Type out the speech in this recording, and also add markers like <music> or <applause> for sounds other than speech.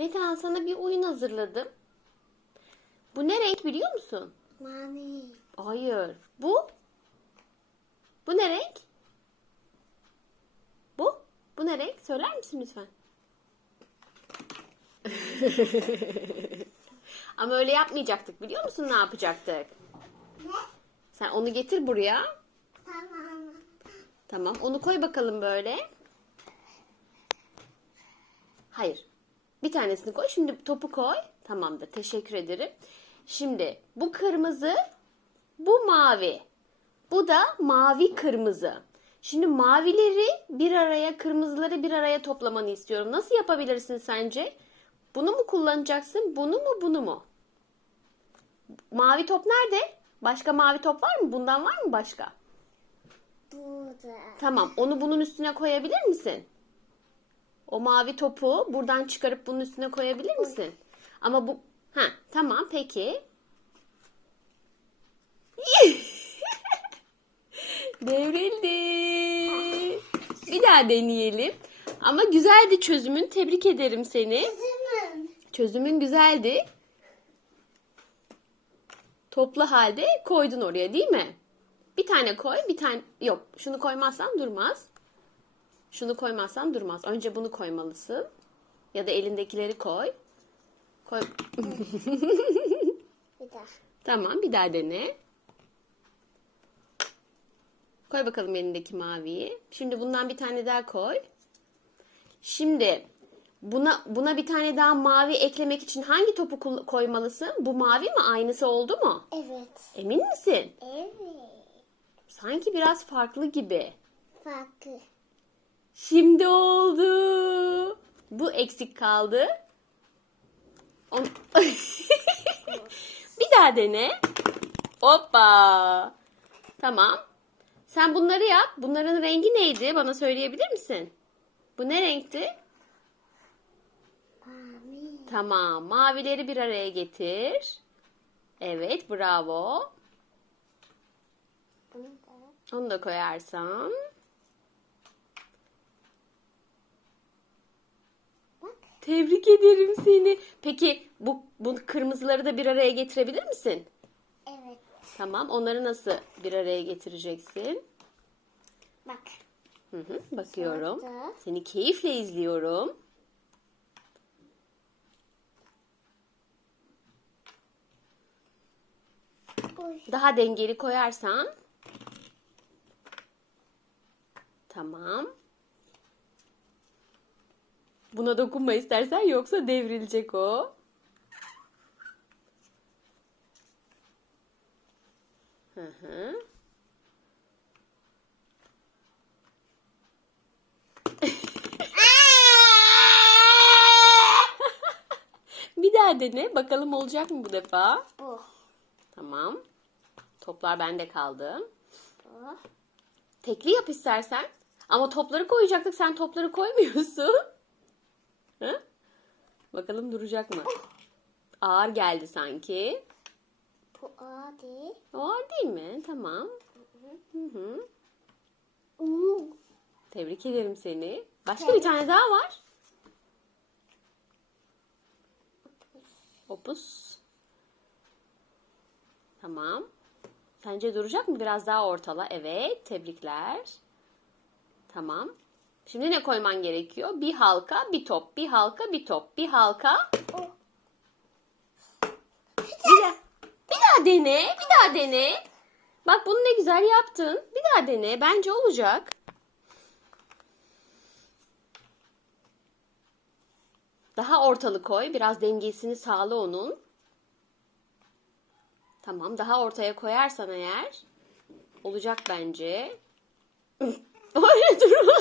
Metehan sana bir oyun hazırladım. Bu ne renk biliyor musun? Mavi. Hayır. Bu? Bu ne renk? Bu? Bu ne renk? Söyler misin lütfen? <laughs> Ama öyle yapmayacaktık biliyor musun ne yapacaktık? Ne? Sen onu getir buraya. Tamam. Tamam. Onu koy bakalım böyle. Hayır. Bir tanesini koy. Şimdi topu koy. Tamamdır. Teşekkür ederim. Şimdi bu kırmızı, bu mavi. Bu da mavi kırmızı. Şimdi mavileri bir araya, kırmızıları bir araya toplamanı istiyorum. Nasıl yapabilirsin sence? Bunu mu kullanacaksın? Bunu mu, bunu mu? Mavi top nerede? Başka mavi top var mı? Bundan var mı başka? Burada. Tamam, onu bunun üstüne koyabilir misin? O mavi topu buradan çıkarıp bunun üstüne koyabilir misin? Ama bu ha tamam peki. <laughs> Devrildi. Bir daha deneyelim. Ama güzeldi çözümün. Tebrik ederim seni. Kızımın. Çözümün güzeldi. Toplu halde koydun oraya değil mi? Bir tane koy, bir tane yok. Şunu koymazsan durmaz. Şunu koymazsan durmaz. Önce bunu koymalısın. Ya da elindekileri koy. Koy. Bir daha. tamam, bir daha dene. Koy bakalım elindeki maviyi. Şimdi bundan bir tane daha koy. Şimdi buna buna bir tane daha mavi eklemek için hangi topu koymalısın? Bu mavi mi? Aynısı oldu mu? Evet. Emin misin? Evet. Sanki biraz farklı gibi. Farklı. Şimdi oldu. Bu eksik kaldı. On- <laughs> bir daha dene. Hoppa. Tamam. Sen bunları yap. Bunların rengi neydi? Bana söyleyebilir misin? Bu ne renkti? Mavi. Tamam. Mavileri bir araya getir. Evet, bravo. Bunu da. Onu da koyarsan. Tebrik ederim seni. Peki bu, bu kırmızıları da bir araya getirebilir misin? Evet. Tamam. Onları nasıl bir araya getireceksin? Bak. Hı hı, bakıyorum. Sonra- Seni keyifle izliyorum. Daha dengeli koyarsan. Tamam. Buna dokunma istersen yoksa devrilecek o. Hı hı. <laughs> Bir daha dene. Bakalım olacak mı bu defa? Bu. Tamam. Toplar bende kaldı. Bu. Tekli yap istersen. Ama topları koyacaktık. Sen topları koymuyorsun. Hı? Bakalım duracak mı? Ağır geldi sanki. Bu adi. Ağır değil mi? Tamam. Hı hı. Uuu. Tebrik ederim seni. Başka bir tane daha var. Opus. Tamam. Sence duracak mı? Biraz daha ortala. Evet. Tebrikler. Tamam. Şimdi ne koyman gerekiyor? Bir halka, bir top. Bir halka, bir top. Bir halka. Bir daha, bir daha dene. Bir daha dene. Bak bunu ne güzel yaptın. Bir daha dene. Bence olacak. Daha ortalı koy. Biraz dengesini sağla onun. Tamam. Daha ortaya koyarsan eğer olacak bence. <laughs> Öyle durma.